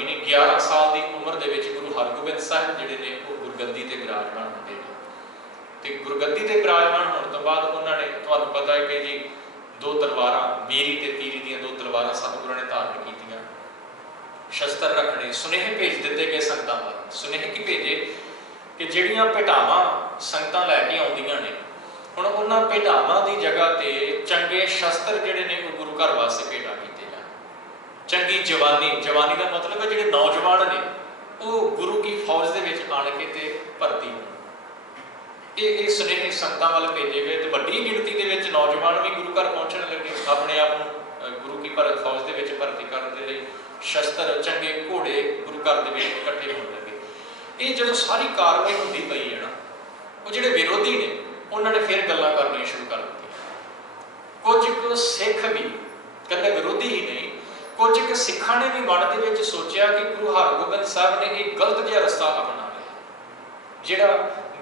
ने 11 साल की उम्र के गुरु हरगोबिंद साहब जिहड़े ने वो गुरगद्दी ते विराजमान होंदे ने। ते गुरगद्दी ते विराजमान होने तो बाद उन्होंने तुहानूं पता है कि जी 2 तलवारां मीरी ते तीरी दीयां 2 तलवारां सतगुरां ने धारण कीतियां, शस्त्र रखने, सुनेहे भेज दिते गए संगतां वाल। सुनेहे की भेजे कि जिहड़ियां भेटावां संगतां लैके आउंदियां ने, हुण उन्हां भेटावां की जगह ते चंगे शस्त्र जिहड़े ने वो गुरु घर वास्ते भेटा कीते जाण। चंगी जवानी, जवानी का मतलब है जिहड़े नौजवान ने वो गुरु की फौज दे विच आण के ते भर्ती होण। ये सुनेहे संगतां वाल भेजे गए तो वड्डी गिणती दे विच नौजवान भी गुरु घर पहुंचण लगे, अपने आप नूं गुरु की फौज दे विच भर्ती करन दे लई शस्त्र, चंगे घोड़े गुरु घर दे विच इकट्ठे होण लगे। ये जदों सारी कार्रवाई हुंदी पई है ना, वो जिहड़े विरोधी ने उन्होंने फिर गल्लां करनियां शुरू कर दित्तियां। कुछ सिख भी, कल्ले विरोधी ही नहीं, कुछ एक सिखां ने भी मन दे विच सोचिया कि गुरु हरगोबिंद साहब ने एक गलत जिहा रस्ता अपना लिया, जिहड़ा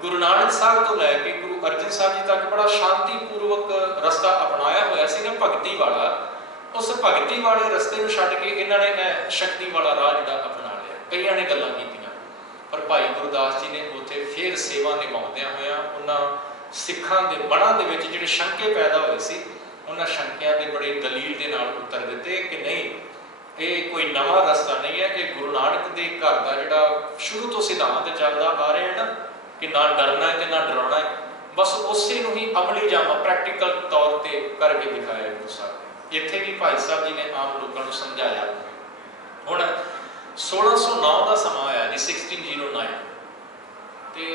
गुरु नानक साहब तो लैके गुरु अर्जन साहब जी तक बड़ा शांतिपूर्वक रस्ता अपनाया होया सी ना, भगती वाला। उस भगती वाले रस्ते में छड्ड के इन्हां ने शक्ति वाला राह जिहड़ा अपना लिया। कईयां ने गल्लां कीतियां, पर भाई गुरदास जी ने उत्थे फिर सेवा निभाउंदियां होइयां उन्हां सिखां दे मनां दे विच जिहड़े शंके पैदा होए सी, उन्हां शंकियां दे बड़े दलील दे नाल उत्तर दिते कि नहीं, ये कोई नवा रस्ता नहीं है, ये गुरु नानक दे घर का जिहड़ा शुरू तो सिद्धांत चलदा आ रहा है ना कि ना डरना है ना डराउना है, बस उसे नूं ही अमली जामा प्रैक्टिकल तौर पर करके दिखाया गुरु साहब ने। इत्थे भी भाई साहब जी ने आम लोगों को समझाया। हुण 1609 का समा आया जी, 1609 ते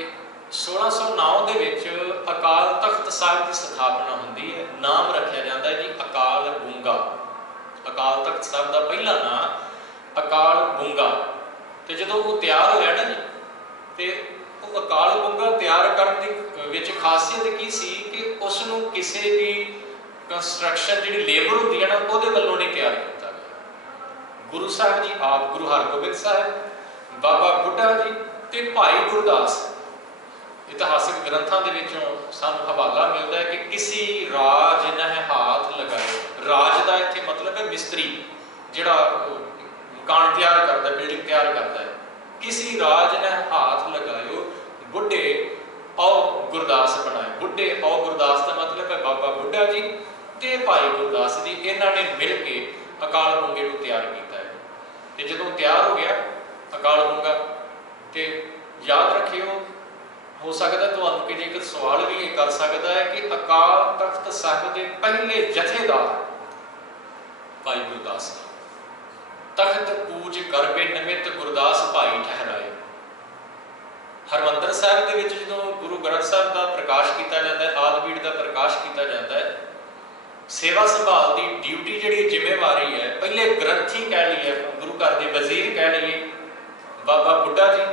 1609 दे विच अकाल तख्त साहिब की स्थापना होंदी है। नाम रखा जाता है जी अकाल गूंगा। अकाल तख्त साहब का पहला नाम अकाल गूंगा। तो जो वो तैयार होया ना जी, तो अकाल गूंगा तैयार करने की खासियत की सी कि उसनूं किसी भी कंस्ट्रक्शन जी लेबर होंदी है ना, वो वालों नहीं तैयार किया गया। गुरु साहब जी आप, गुरु हरगोबिंद साहब, बाबा बुढ़ा जी ते भाई गुरदास, इतिहासिक ग्रंथों के विचों सानूं हवाला मिलता है कि किसी राज न हाथ लगाए। राज का इत्थे मतलब है मिस्त्री, जिहड़ा मकान तैयार करता है, बिल्डिंग तैयार करता है। किसी राज ने हाथ लगायो, बुढ़े आओ गुरदास बनाए। बुढ़े आओ गुरदास का मतलब है बाबा बुढ़ा जी ते भाई गुरदास जी, इन्हां ने मिल के अकाल गूंगे को तैयार किया है। तो जो तैयार हो गया अकाल गूंगा, तो याद रखियो, हो सकता तो कि एक सवाल भी ये कर सकता है कि अकाल तख्त साहिब के पहले जथेदार भाई गुरदास, तख्त पूज करबे निमित गुरदास भाई ठहराए। हरमंदर साहिब के जो गुरु ग्रंथ साहिब का प्रकाश किया जाता है, आदबीड़ का प्रकाश किया जाता है, सेवा संभाल की ड्यूटी जी जिम्मेवारी है, पहले ग्रंथी कह लीए, गुरु घर के वजीर कह लीए बाबा बुढ़ा जी।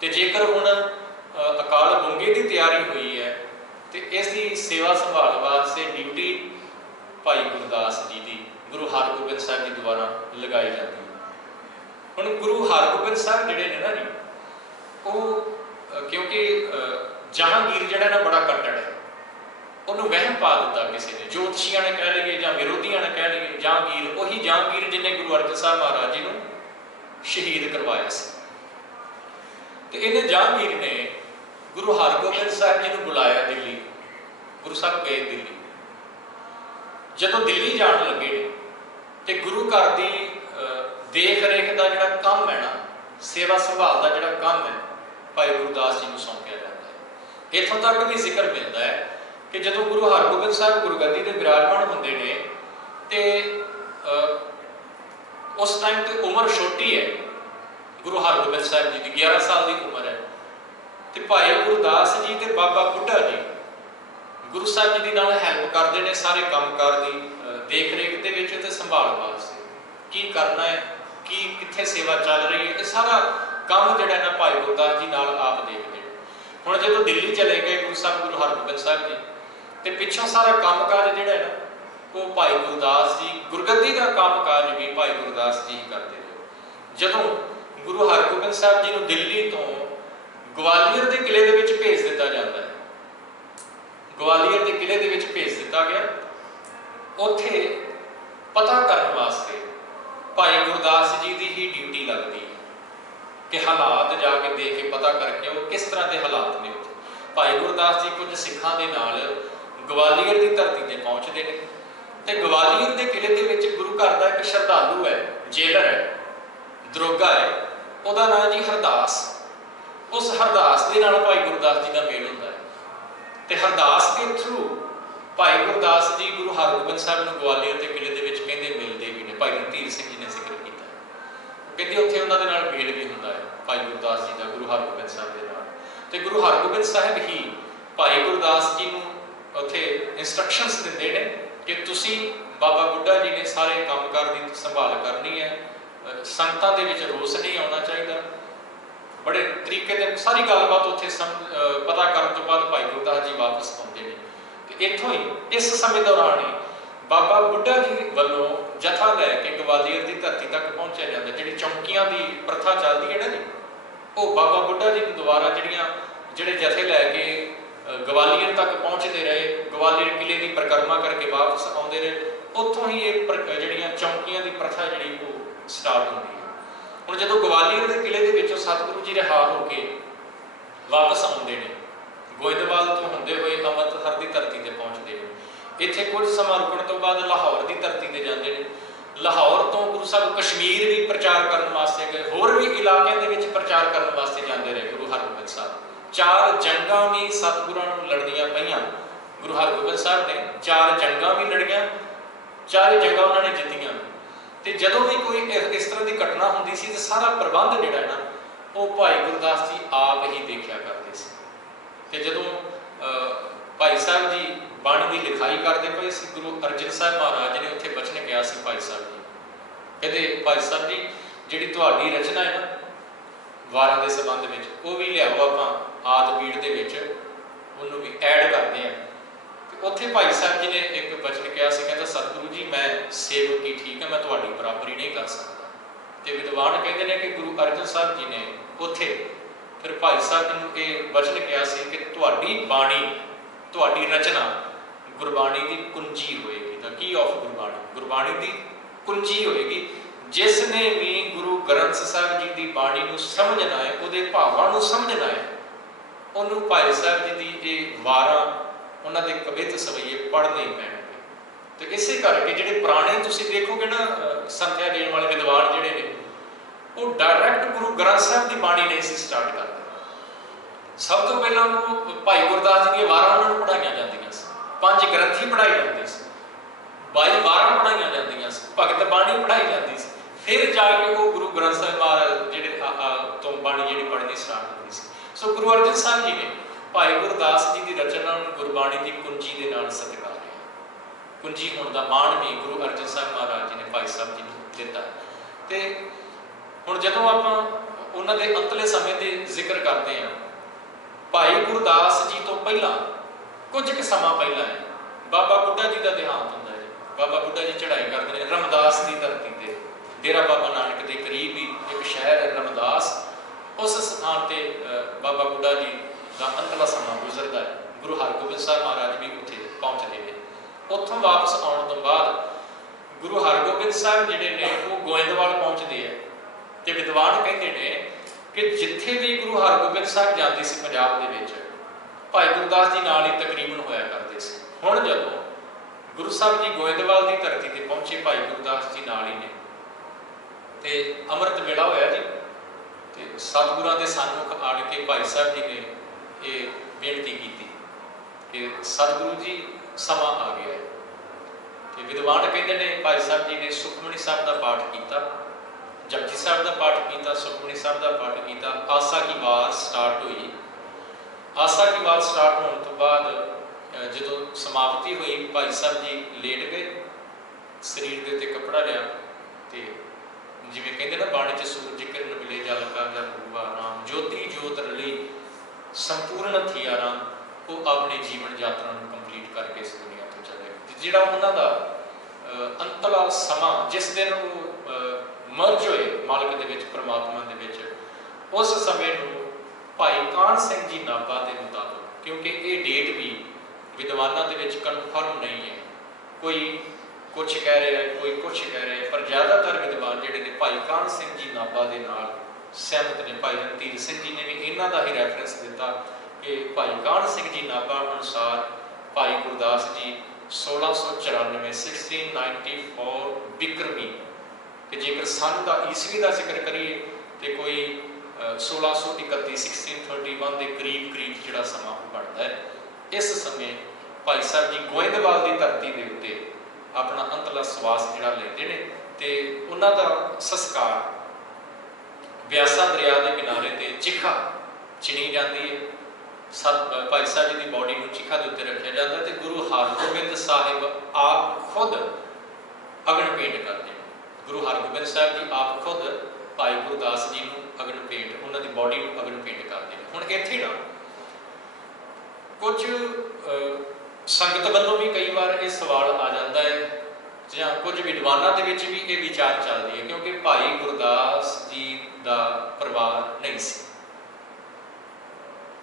तो जेकर हुण अकाल गूंगे की तैयारी हुई है तो इसकी सेवा संभाल वास्ते ड्यूटी भाई गुरदास जी की गुरु हरगोबिंद साहब जी द्वारा लगाई जाती है। हुण गुरु हरगोबिंद साहब जिहड़े ने ना जी, वो क्योंकि जहांगीर जिहड़ा ना बड़ा कट्टड़ है, उन्होंने वहम पा दिता किसी ने, ज्योतिषियां ने कह लीए या विरोधियों ने कह लीए। जहांगीर वही जहांगीर जिन्हें गुरु अर्जन साहब महाराज जी को शहीद करवाया सी। तो इन्हें जहांगीर ने गुरु हरगोबिंद साहब जी को बुलाया दिल्ली। गुरु साहब गए दिल्ली। जदों दिल्ली जान लगे तो गुरु घर की देख रेख का जोड़ा काम है ना, सेवा संभाल का जोड़ा काम है, भाई गुरदास जी को सौंपया जाता है। इत्थों तक भी जिक्र मिलता है कि जदों गुरु हरगोबिंद साहब गुरगद्दी ते विराजमान होंदे ने ते उस टाइम तो उम्र छोटी है, गुरु हरगोबिंद साहब जी की 11 साल की उम्र है। तो भाई गुरदास जी ते बाबा बुढ़ा जी गुरु साहब जी नाल हैल्प करते हैं सारे कामकार की देख रेख के विच ते संभाल वास्ते, की करना है, की कित्थे सेवा चल रही है, ये सारा काम जिहड़ा ना भाई गुरदास जी नाल आप देखते हैं। हुण जदों दिल्ली चले गए गुरु साहब गुरु हरगोबिंद साहब जी, तो पिछों सारा काम काज जिहड़ा है ना वो भाई गुरदास जी, गुरगद्दी का काम काज भी भाई गुरदास जी करते रहे। जदों गुरु हरगोबिंद साहब जी को दिल्ली तो ग्वालियर के किले के विच भेज दिता जाता है, ग्वालियर के किले के विच भेज दिता गया। उत्थे पता करने वास्ते भाई गुरदास जी की ही ड्यूटी कि हालात जाके देख के पता करके वो किस तरह के हालात ने उत्थे। भाई गुरदास जी कुछ सिखां दे नाल ग्वालियर की धरती ते पहुँचते हैं तो ग्वालियर के किले के विच गुरु घर का एक श्रद्धालु है, जेलर है, दरोगा है, उसका नाम जी हरदास। उस हरदास के नाल भाई गुरदास जी का मेल होता है तो हरदास के थ्रू भाई गुरदास जी गुरु हरगोबिंद साहब को ग्वालियर के किले के विच कहते मिलते भी ने। भाई रणधीर सिंह जी ने जिक्र किया, कहते उत्थे उन्होंने नाल मेल भी होंदा है भाई गुरदास जी का गुरु हरगोबिंद साहब के नाल। ते गुरु हरगोबिंद साहब ही भाई गुरदास जी को उत्थे इंस्ट्रक्शनस दिंदे ने कि तुसी बाबा बुढ़ा जी ने सारे कामकार की संभाल करनी है, संगतां दे विच रोस नहीं आना चाहिए। बड़े तरीके से सारी गलबात उत्थे पता करने तो बाद भाई गुरदास जी वापस आते हैं। तो इत्थों ही इस समय दौरान ही बाबा बुढ़ा जी वालों जथा लैके ग्वालियर की धरती तक पहुँचा जाता। जी चौंकियां की प्रथा चलती है ना जी, वो बाबा बुढ़ा जी द्वारा जिहड़े जथे लैके ग्वालियर तक पहुँचते रहे, ग्वालियर किले की परिक्रमा करके वापस आते रहे। उत्थों ही एक जिहड़ियां चौंकियां की प्रथा जिहड़ी वो स्टार्ट होती है। हुण जदों ग्वालियर के किले के विचों सतगुरु जी रिहा होके वापस आते हैं, गोइंदवाल तो होंदे हुए अमृतसर की धरती पर पहुँचते हैं। इत्थे कुछ समा रुकण तो बाद लाहौर की धरती पर जाते हैं। लाहौर तो गुरु साहब कश्मीर भी प्रचार करने वास्ते गए, होर भी इलाकों के प्रचार करने वास्ते जाते रहे गुरु हरगोबिंद साहब। 4 जंगां भी सतगुरां नूं लड़नियां पईयां। गुरु हरगोबिंद साहब ने 4 जंगां भी लड़ियां, 4 जंगां उन्होंने जित्तियां। तो जदों भी कोई इस तरह की घटना होंदी सी तो सारा प्रबंध जिहड़ा है ना वो भाई गुरदास जी आप ही देखा करते सी। ते जदों भाई साहब जी बाणी की लिखाई करते पे गुरु अर्जन साहब महाराज ने उत्थे बचन कहा सी भाई साहब जी, कहते भाई साहब जी जिहड़ी तुहाडी रचना है ना वारां दे संबंध में वो भी लियाओ आपां आद पीड़ दे विच उन्होंने भी ऐड करते हैं। तो उत्थे भाई साहब जी ने एक बचन कहा सी, कहता सतगुरु जी मैं सेवक ही ठीक है, मैं तुहाडी बराबरी नहीं कर सकता। तो विद्वान कहते हैं कि गुरु अर्जन साहब जी ने उत्थे फिर भाई साहब जी को यह वचन कहा सी कि तुहाडी बाणी तुहाडी रचना गुरबाणी की कुंजी होएगी। The key of Gurbani, Gurbani की कुंजी होएगी। जिसने भी गुरु ग्रंथ साहब जी की बाणी को समझना है, उहदे भावां नूं समझना है, उन्होंने भाई साहब जी की ये वारां उन्होंने कवित सवैये पढ़ने ही पैणगे। तो इसे करके जिहड़े पुराने तुसीं देखोगे ना संथਿਆ देण वाले विद्वान जिहड़े ने वो डायरैक्ट गुरु ग्रंथ साहब की बाणी नहीं सी स्टार्ट करते। सब तो पहला भाई गुरदास जी की वारां उन्होंने पढ़ाई जांदियां सी, 5 ग्रंथ ही पढ़ाई जाते सी, 22 वारां पढ़ाई जांदियां सी, भगत बाणी पढ़ाई जाती सी, फिर जाके वो गुरु ग्रंथ साहब महाराज जिहड़े तो बाणी जिहड़ी पढ़नी स्टार्ट होती सी। सो गुरु अर्जन साहब जी ने भाई गुरदास जी की रचना गुरबाणी की कुंजी के नाल सत्कार लिया। कुंजी होने का माण भी गुरु अर्जन साहब महाराज जी ने भाई साहब जी को दिता। तो हुण जदों आपां उन्हां दे अंतले समय के जिक्र करते हैं, भाई गुरदास जी तो पहला कुछ क समा पहला है बाबा बुढ़ा जी का देहांत होंदा है। बाबा बुढ़ा जी चढ़ाई करते हैं रमदास की धरती पर, डेरा बाबा नानक के करीब ही एक शहर है रमदास, उस स्थान पर बाबा बुढ़ा जी का अंतला समा गुजरता है। गुरु हरगोबिंद साहब महाराज भी उत्थे पहुँचते हैं। उत्थों वापस आने तो बाद गुरु हरगोबिंद साहब जिहड़े ने वो गोइंदवाल पहुँचते हैं। तो विद्वान कहते हैं कि जिथे भी गुरु हरगोबिंद साहब जाते सी पंजाब दे विच भाई गुरदास जी नाल ही तकरीबन होया करते सी। हुण जदों गुरु साहब जी गोइंदवाल की धरती पर पहुँचे भाई गुरदास जी नाल ही ने तो अमृत वेला होया जी। तो सतगुरां दे सन्मुख आड़ के भाई साहब जी ने ये बेनती की कि सतगुरु जी समा आ गया है। तो विद्वान कहते हैं भाई साहब जी ने सुखमनी साहब का पाठ किया, जपजी साहब का पाठ किया, सुखमनी साहब का पाठ किया। आसा की वार स्टार्ट हुई। आसा की वार स्टार्ट होने तो बाद जो समाप्ति हुई भाई साहब जी लेट गए, शरीर के उत्ते कपड़ा लिया तो जिवें कहते ना बाणी च सूरज किरण मिले जल का जल हुआ राम, ज्योति ज्योत रली संपूर्ण थी आराम। वो अपने जीवन यात्रा कंप्लीट करके इस दुनिया तो चले गए। जिहड़ा उन्हां दा अंतला समा जिस दिन वो मर्ज होए मालक दे विच परमात्मा दे विच, उस समय नूं भाई कान सिंह जी नाभा के मुताबिक, क्योंकि ये डेट भी विद्वानों के विच कन्फर्म नहीं है, कोई कुछ कह रहे हैं कोई कुछ कह रहे हैं, पर ज़्यादातर विद्वान जिहड़े ने भाई कान सिंह जी नाभा के नाल सहमत ने। भाई रणधीर सिंह जी ने भी इन्हों का ही रैफरेंस दिता कि भाई काहन सिंह जी नाभा अनुसार भाई गुरदास जी 1694 1694 बिक्रमी, तो जेकर सन का ईस्वी का जिक्र करिए तो कोई 1631 1631 के करीब करीब जोड़ा समा बनता है। इस समय भाई साहब जी गोइंदवाल की धरती के उत्ते अपना अंतला सवास जोड़ा लेते हैं, तो उन्हों का संस्कार ब्यासा दरिया के किनारे ते चिखा चिनी जाती है। भाई साहब जी की बॉडी को चिखा के उत्ते रखा जाता है, तो गुरु हरगोबिंद साहिब आप खुद अग्न भेंट करते हैं। गुरु हरगोबिंद साहब जी आप खुद भाई गुरदास जी को अग्न भेंट, उन्होंने बॉडी को अग्न भेंट करते हैं। हुण इत्थे ना कुछ संगत वालों भी कई बार ये सवाल आ जाता है, ਜਾਂ कुछ विद्वानों के भी ये विचार चलती है, क्योंकि भाई गुरदास जी का परिवार नहीं सी,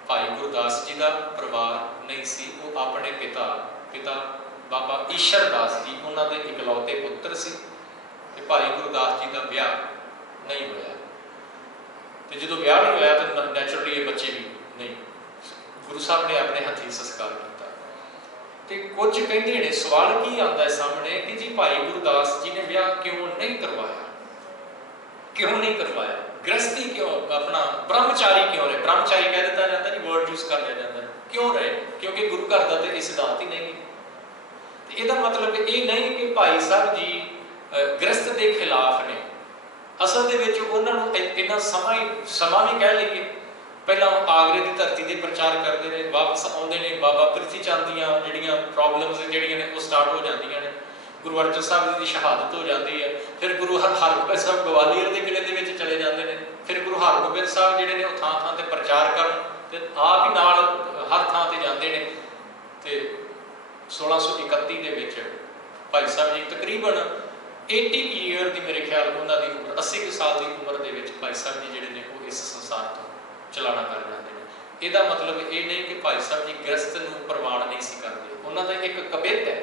भाई गुरदास जी का परिवार नहीं सी, वो अपने पिता बाबा ईशर दास जी उन्होंने इकलौते पुत्र से, भाई गुरदास जी का ब्याह नहीं होया, तो जो ब्याह नहीं होया तो नैचुरली ये बच्चे भी नहीं, गुरु साहब ने अपने हथी संस्कार किया। तो कुछ कहते हैं सवाल की आता है सामने कि जी भाई गुरदास जी ने ब्याह क्यों नहीं करवाया, क्यों नहीं करवाया, गृहस्थी क्यों, अपना ब्रह्मचारी क्यों रहे, ब्रह्मचारी कह दिता जाता है, वर्ड यूज कर लिया जाता है, क्यों रहे, क्योंकि गुरु घर का तो ये सिद्धांत ही नहीं है। इसका मतलब ये नहीं कि भाई साहब जी गृहस्थ के खिलाफ ने, असल दे विच उन्होंने इन्ना समा भी कह लीए, पहला आगरे की धरती से प्रचार करते हैं, वापस आते हैं, बाबा प्रिथी चंद दियाँ जिहड़ियां प्रॉब्लम्स जिहड़ियां ने वो स्टार्ट हो जाती हैं, गुरु अर्जन साहब जी की शहादत हो जाती है, फिर गुरु हरगोबिंद साहब ग्वालियर के किले के चले जाते हैं, फिर गुरु हरगोबिंद साहब जिहड़े ने थां थां ते प्रचार करन आप ही नाल हर थां ते जाते हैं। तो 1631 के विच भाई साहब जी तकरीबन 80 ईयर की मेरे ख्याल उन्होंने उम्र 80 साल की उम्र के भाई साहब जी जिहड़े ने वो इस संसार तो चलाना कर जाते हैं। इसका मतलब ये नहीं कि भाई साहब जी गृहस्थ को प्रवान नहीं सी करते, उन्होंने एक कबित है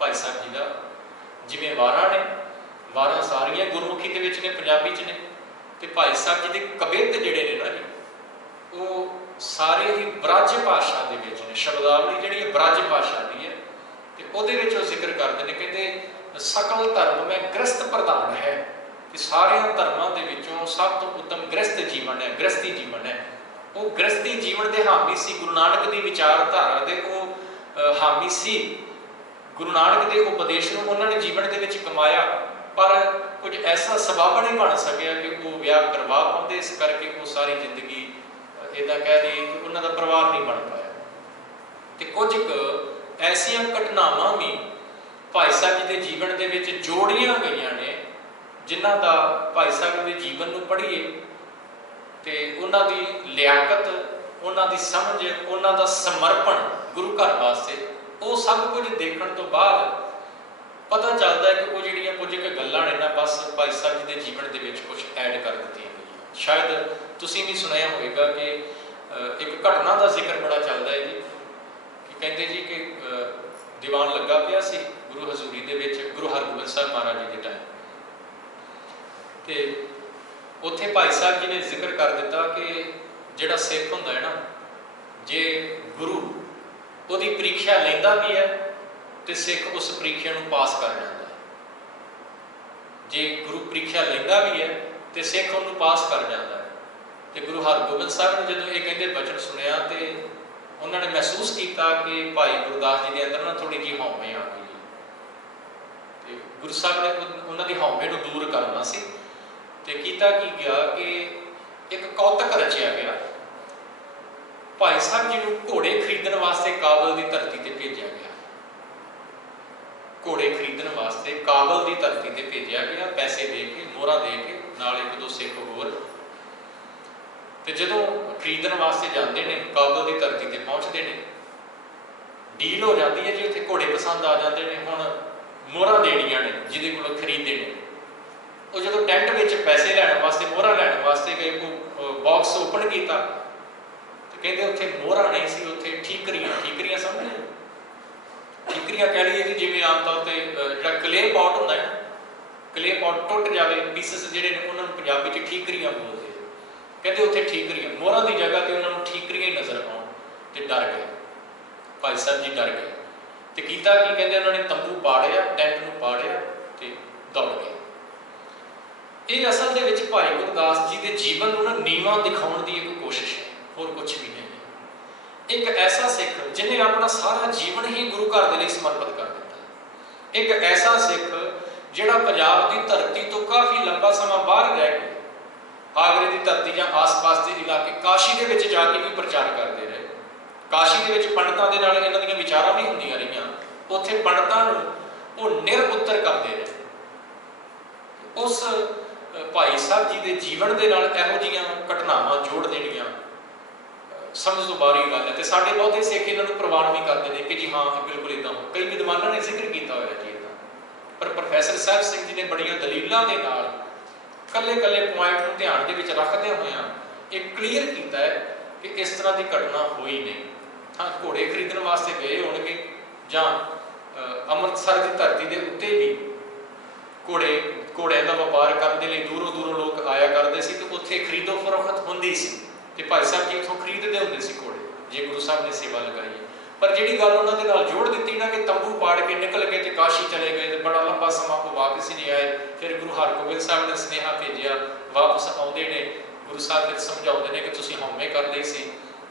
भाई साहब जी का, जिमें वारा ने, वारा सारिया गुरमुखी के ने, पंजाबी च ने, तो भाई साहब जी के कबित जिहड़े ने ना जी वो सारे ही ब्रज भाषा के ने, शब्दावली जी ब्रज भाषा की है, तो वो जिक्र करते हैं, कहते सकल धर्म में गृहस्थ प्रधान है, कि सारे धर्मों के सब तो उत्तम गृहस्थ जीवन है, गृहस्थी जीवन है। वो गृहस्थी जीवन के हामी सी, गुरु नानक की विचारधारा के वो हामी सी, गुरु नानक के उपदेश को उन्होंने जीवन के कमाया, पर कुछ ऐसा सबब नहीं बन सकिया कि वो विआह करवा पाते, इस करके वो सारी जिंदगी इदा कह दी कि उन्होंने परिवार नहीं बन पाया। तो कुछ ऐसिया घटनावां भी भाई साहब जी के जीवन के जोड़िया गई ने, जिन्हों का भाई साहब के जीवन को पढ़ीए तो उन्होंने लियाकत, उन्होंने समझ, उन्होंने समर्पण गुरु घर वास्ते, वो सब कुछ देखने तो बाद पता चलता है कि वो जो कुछ गल्लां ने ना बस भाई साहब जी के जीवन के कुछ ऐड कर दी गई। शायद तुसीं भी सुनाया होगा कि एक घटना का जिक्र बड़ा चलता है जी, कि कहते जी कि दीवान लगा पिया सी गुरु हजूरी के गुरु हरगोबिंद साहब महाराज जी के टाइम, तो उत्थे भाई साहब जी ने जिक्र कर दिता कि जिहड़ा सिख हुंदा है ना, जे गुरु उहदी परीक्षा लैंदा भी है तो सिख उस परीक्षा को पास कर जाता है, जे गुरु परीक्षा लैंदा भी है तो सिख उन्होंने पास कर जाता है। तो गुरु हरगोबिंद साहब ने जो ये कहते वचन सुनिया तो उन्होंने महसूस किया कि भाई गुरदास जी के अंदर ना थोड़ी जी हौमे आ गई, तो गुरु साहब ने उन्होंने हौमे को दूर करना सी, तो किया की गया कि एक कौतक रचिया गया, भाई साहब जी को घोड़े खरीदने वास्ते काबल की धरती पर भेजा गया, घोड़े खरीदने वास्ते काबल की धरती पर भेजा गया, पैसे दे के, मोहरा दे के, नाल एक दो सिख होर, तो जो खरीदने वास्ते जाते हैं काबल की धरती पर पहुँचते हैं, डील हो जाती है जी, उत्थे घोड़े पसंद आ जाते हैं, हुण मोहरा देनियां ने जिहदे कोलों खरीदे ने, वो जो टेंट में पैसे लैण वास्ते, मोहरा लैण वास्ते गए, को बॉक्स ओपन किया तो कहते उत्थे मोहरा नहीं सी, उत्थे ठीकरियां समझे, ठीकरियां कह लीए जी, जिवें आम तौर पर जो क्ले पॉट होंदा है ना, क्ले पॉट टुट जाए पीसिस जिहड़े ने उन्होंने पंजाबी च ठीकरियां बोलते हैं, कहते उत्थे ठीकरियां, मोहरां की जगह पर उन्होंने ठीकरियां ही नज़र आउण ते डर गए। भाई साहब जी डर गए तो कीता की, कहते उन्होंने तंबू पाड़िया, टैंट नूं पाड़िया ते दौड़ गए। ये असल दे विच भाई गुरदास जी के जीवन नूं नीवां दिखाउण दी एक कोशिश है, होर कुछ भी नहीं। एक ऐसा सिख जिन्हें अपना सारा जीवन ही गुरु घर दे लई समर्पित कर दिता। एक ऐसा सिख जिहड़ा पंजाब की धरती तो काफ़ी लंबा समा बाहर रह के आगरे की धरती या आस पास के इलाके काशी के विच जाके भी प्रचार करते रहे। काशी के विच पंडितां दे नाल इन्हां दीयां विचारां भी हुंदियां रहियां, उत्थे पंडितां नूं वो निरउत्तर करते रहे। उस भाई साहब जी के जीवन के नाल इहो जिहियां घटनावां जोड़ देणियां समझ तो बाहरी गल है। तो साडे बहुते सिख इन्हां नूं प्रवान भी करते हैं कि जी हाँ बिल्कुल इदां हो। कई विद्वानां ने जिक्र किया होया जी इदां, पर प्रोफैसर साहब सिंह जी ने बड़ियां दलीलां दे नाल कल्ले कल्ले पॉइंट नूं ध्यान दे विच रखदे होइआं एक क्लीयर किया है कि इस तरह की घटना हुई नहीं। हाँ घोड़े खरीदण वास्ते गए होणगे जां अमृतसर की धरती के उत्ते भी घोड़िਆਂ का व्यापार करने लिए दूरों दूरों लोग आया करते सी, तो उत्थे खरीदो फरोख्त होंदी सी ते भाई साहब जी उत्थों खरीदते होंदे सी घोड़े, जे गुरु साहब ने सेवा लगाई है। पर जिहड़ी गल उन्हां दे नाल जोड़ दित्ती ना कि तंबू पाड़ के निकल गए तो काशी चले गए तो बड़ा लंबा समा को वापस ही नहीं आए। फिर गुरु हरगोबिंद साहब ने सुनेहा भेजिया, वापस आउंदे ने गुरु साहब फिर समझाउंदे ने कि तुसीं हौमे कर लई सी,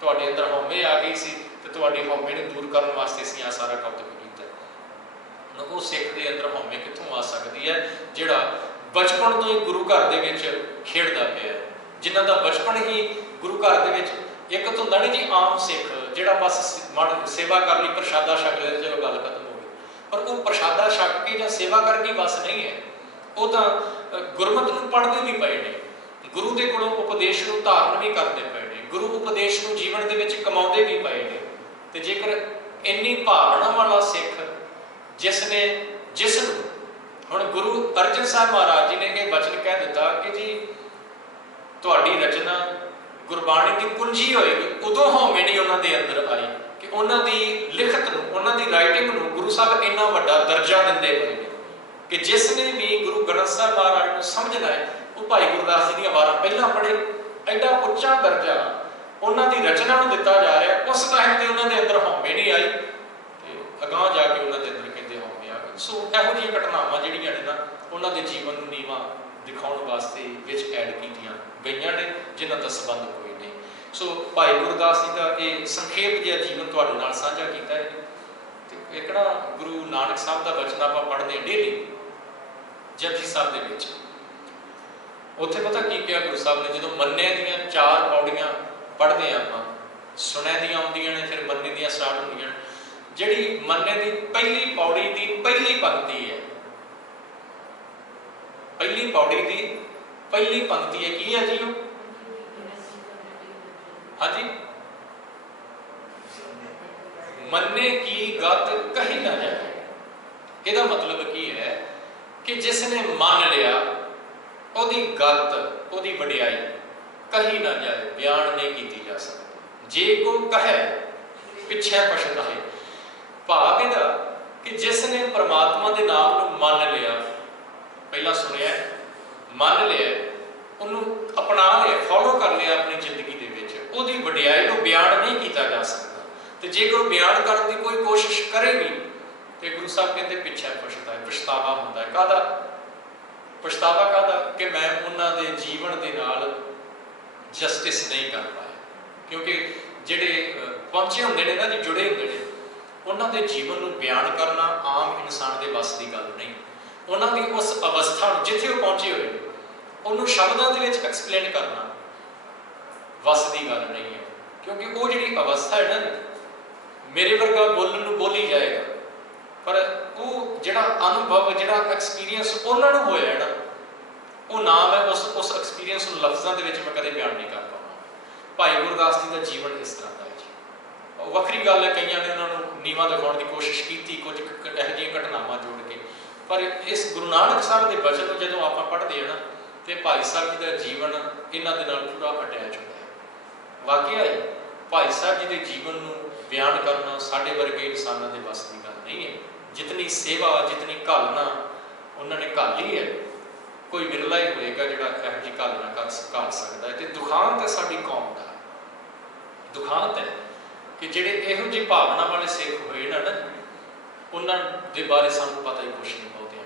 तुहाडे अंदर हौमे आ गई सी ते तुहाडी हौमे नूं दूर करन वास्ते असीं आ सारा काम कीता। वो सिख के अंदर हौमे कित्थों आ सकती है जिहड़ा बचपन तो ही गुरु घर दे विच खेडदा पिया, जिन्हां दा बचपन ही गुरु घर दे विच। एक तो हुंदा नहीं जी आम सिख जिहड़ा बस सेवा कर ली, प्रशादा छक लिया, चलो गल खत्म हो गई। पर वो प्रशादा छक के जां सेवा करके बस नहीं है, वो तो गुरमत नूं पढ़दे भी पए ने, गुरु दे कोलों उपदेश नूं धारण भी करते पे ने, गुरु उपदेश नूं जीवन दे विच कमाउंदे भी पए ने। ते जेकर इन्नी भावना वाला सिख जिसनूं हुण गुरु अर्जन साहब महाराज जी ने यह वचन कह दिता कि जी तुहाडी रचना गुरबाणी की कुंजी होएगी, उदों हौमे नहीं उन्हां दे अंदर आई कि उन्हां दी लिखत नूं, उन्हां दी राइटिंग नूं गुरु साहब इन्ना वड्डा दर्जा दिंदे पए ने कि जिसने भी गुरु ग्रंथ साहब महाराज नूं समझना है वो भाई गुरदास जी दी वारां पहलां पढ़े। एडा उच्चा दर्जा उन्हां दी रचना नूं दिता जा रहा, उस टाइम ते उन्हां दे अंदर हौमे नहीं आई ते अगां जाके उन्हां दे अंदर कहते हौमे आ गए। सो इहो जिहियां घटनावां जिहड़ियां ने ना उन्हां दे जीवन नूं नीवां दिखाउण वास्ते विच ऐड कीतियां गईयां ने, जिन्हां दा संबंध कोई नहीं। सो भाई गुरदास जी का ये संखेप जिहा जीवन तुहाडे नाल साझा कीता है। ते एक ना गुरु नानक साहब का वचन आपां पढ़दे डेली जपजी साहब दे विच, उत्थे पता की कहा गुरु साहब ने, जो मन्ने दियां 4 पौड़ियां पढ़ते हैं आपां, सुने दियां आउंदियां ने, फिर मन्ने दियां स्टार्ट होंदियां। जिहड़ी मन्ने दी पहली पौड़ी की पहली पंक्ति है, पहली पौड़ी की पहली पंक्ति है की है जी? हाँ जी, मन्ने की गत कही ना जाए। इसका मतलब की है कि जिसने मान लिया ओदी गत, ओदी वडियाई कही ना जाए, बयान नहीं की जा सकती। जे को कहे पिछे पछताए। भाव इहदा कि जिसने परमात्मा के नाम को मान लिया, पहला सुनिया मान लिया, उन्होंने अपना लिया, फॉलो कर लिया अपनी जिंदगी के विच, ओदी वडियाई को बयान नहीं किया जा सकता। तो जे कोई बयान करने की कोई कोशिश करेगी तो गुरु साहब कहते पिछे पछताए, पछतावा होंदा है। काहदा पछतावा? काहदा कि मैं उन्होंने जीवन के नाल जस्टिस नहीं कर पाया, क्योंकि जिहड़े पहुंचे होंदे ने ना जी, जुड़े होंदे ने, उन्होंने जीवन को बयान करना आम इंसान के बस की गल नहीं। उन्होंने उस अवस्था जिथे वो पहुंचे हुए उन्होंने शब्दों के विच एक्सप्लेन करना बस की गल नहीं है, क्योंकि वो जी अवस्था है ना, मेरे वर्गा बोलन नूं बोली जाएगा, पर वो जिहड़ा अनुभव, जिहड़ा एक्सपीरियंस उन्होंने होया है ना, वो ना मैं उस एक्सपीरियंस को लफ्ज़ों के विच मैं कदे बयान नहीं कर पाऊंगा। भाई गुरदास जी का जीवन इस तरह का है जी। वक्री गल है, कईयां ने उन्होंने नीवां दिखाउण की कोशिश की, कुछ इहो जिहियां घटनावां जोड़ के, पर इस गुरु नानक साहब के वचन को जदों आपां पढ़दे हैं ना, तो भाई साहब जी का जीवन इन्हां दे नाल पूरा अटैच होता है। वाकई ही भाई साहब जी के जीवन को बयान करना साढ़े वर्गे इंसानों के बस की गल नहीं है। जितनी सेवा, जितनी घालना उन्होंने घाली है, कोई विरला ही होएगा जिहड़ा इहो जी घालना घाल सकदा है। ते दुखांत है साडी कौम दा, दुखांत है कि जिहड़े इहो जी भावना वाले सिख होए ना उन्हां दे बारे सानूं पता ही कुछ नहीं, बहुतिआं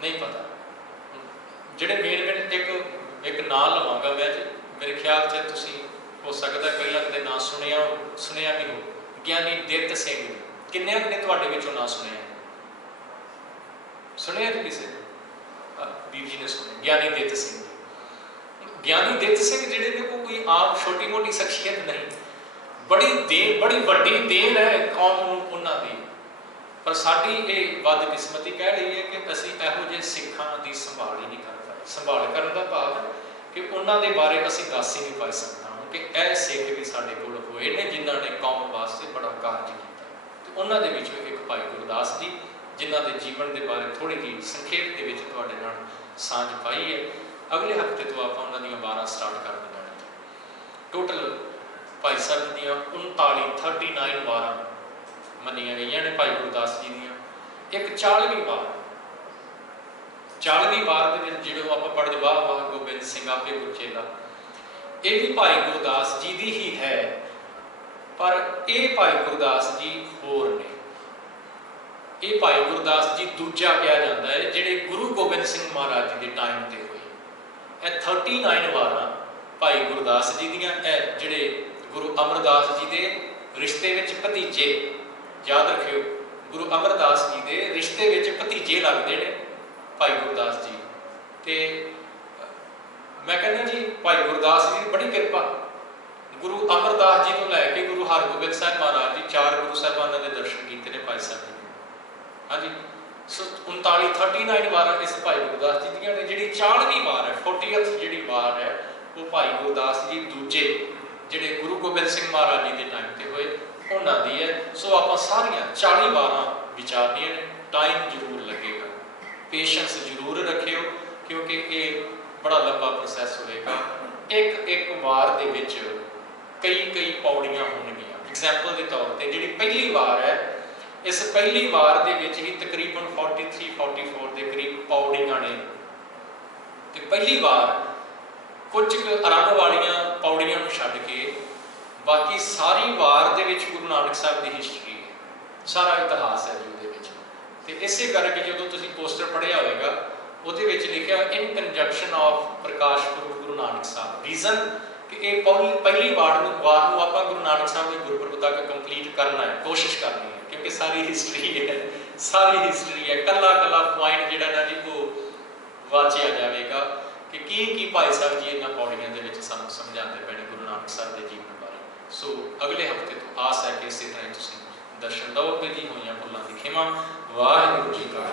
नहीं पता। जिहड़े मेन एक नाम लवांगा मैं जी, मेरे ख्याल से तुसीं हो सकदा पहलां कदे नाम सुनिया भी हो, ਗਿਆਨੀ ਦਿੱਤ ਸਿੰਘ जी। किन्ने ने तुहाडे विचों नाम सुनिया? सुनिया जी किसी वीर जी ने सुनिया? ਗਿਆਨੀ ਦਿੱਤ ਸਿੰਘ जी। ਗਿਆਨੀ ਦਿੱਤ ਸਿੰਘ ਜਿਹੜੇ ਨੇ वो कोई आम छोटी मोटी शख्सियत नहीं, बड़ी वड्डी देन है कौम नूं उन्हां दी। पर साडी ये बदकिस्मती कह रही है कि असीं इहो ਜਿਹੇ सिखां दी संभाल ही नहीं कर पाए। संभाल करन दा भाव है कि उन्हां दे बारे असीं दस ही नहीं पा सकदा कि ਇਹ सिख भी साडे कोल होए ने जिन्हां ने कौम वास्ते बड़ा कारज कीता। ते उन्हां दे विचों एक भाई गुरदास जी जिन्हां दे जीवन के बारे थोड़ी जी संखेप दे विच तुहाडे नाल सांझ पाई है। अगले हफ्ते तो आपां उन्हां दीयां 12 स्टार्ट कर देवांगे। टोटल भाई साहब दीयां 39 वारां मन्नियां गईयां ने भाई गुरदास जी दीयां। एक 40वीं वार दे विच जिहड़े आपां पढ़दे वाह वाह गोबिंद सिंह आपे गुरचेला, ये भी भाई गुरदास जी की ही है, पर ये भाई गुरदास जी होर ने। ये भाई गुरदास जी दूजा कहा जाता है जिहड़े गुरु गोबिंद सिंह महाराज जी के टाइम ते हुए। यह 39 वारां भाई गुरदास जी दियां जिहड़े गुरु अमरदास जी के रिश्ते विच भतीजे, याद रखियो गुरु अमरदास जी के रिश्ते विच भतीजे लगते हैं भाई गुरदास जी। ते मैं कहना जी भाई गुरदास जी की बड़ी कृपा, गुरु अमरदास जी तो लैके गुरु हरगोबिंद साहब महाराज जी 4 गुरु साहिबानों के दर्शन किए ने भाई साहब जी। हाँ जी, सो 39 वार इस भाई गुरदास जी दी ने। जी 40वीं वार है, 40th जी वार है, वो भाई गुरदास जी दूजे जिहड़े गुरु गोबिंद सिंह महाराज जी के टाइम से हुए उन्हां दी है। सो आप सारियां 40 वारां विचारनियां ने। टाइम जरूर लगेगा, पेशेंस जरूर रखियो, क्योंकि ये बड़ा लंबा प्रोसैस होएगा। एक वार दे विच कई पौड़ियां होणगियां। एग्जाम्पल के तौर पर जी पहली वार है, इस पहली वार दे विच ही तकरीबन 43-44 के करीब पौड़ियां ने। तो पहली वार कुछ आरंभ वालियां पौड़ियां नूं छड्ड के बाकी सारी वार दे विच गुरु नानक साहब की हिस्टरी है, सारा इतिहास है जी उहदे विच। ते इसे करके जो तुसीं पोस्टर पढ़िया होएगा ਉਹਦੇ ਵਿੱਚ ਲਿਖਿਆ ਇਨ ਕੰਜੰਕਸ਼ਨ of Prakash Purab Guru Nanak Sahib. Reason ਕਿ ਇਹ ਪਹਿਲੀ ਵਾਰ ਨੂੰ ਆਪਾਂ ਗੁਰੂ ਨਾਨਕ ਸਾਹਿਬ ਦੇ ਗੁਰਪੁਰਬ ਤੱਕ ਕੰਪਲੀਟ ਕਰਨਾ ਹੈ, ਕੋਸ਼ਿਸ਼ ਕਰਨੀ ਹੈ, ਕਿਉਂਕਿ ਸਾਰੀ ਹਿਸਟਰੀ ਹੈ। ਕੱਲਾ ਪੁਆਇੰਟ ਜਿਹੜਾ ਨਾ ਜੀ ਉਹ ਵਾਚਿਆ ਜਾਵੇਗਾ ਕਿ ਕੀ ਭਾਈ ਸਾਹਿਬ ਜੀ ਇਹਨਾਂ ਪੌੜੀਆਂ ਦੇ ਵਿੱਚ ਸਾਨੂੰ ਸਮਝਾਉਂਦੇ ਪਏ ਨੇ ਗੁਰੂ ਨਾਨਕ ਸਾਹਿਬ ਦੇ ਜੀਵਨ ਬਾਰੇ। ਸੋ ਅਗਲੇ ਹਫਤੇ ਤੋਂ ਆਸ ਹੈ ਕਿ ਇਸੇ ਤਰ੍ਹਾਂ ਤੁਸੀਂ ਦਰਸ਼ਨ ਦਿਓਗੇ ਜੀ। ਹੋਈਆਂ ਭੁੱਲਾਂ ਦੀ ਖਿਮਾ। ਵਾਹਿਗੁਰੂ ਜੀ ਕਾ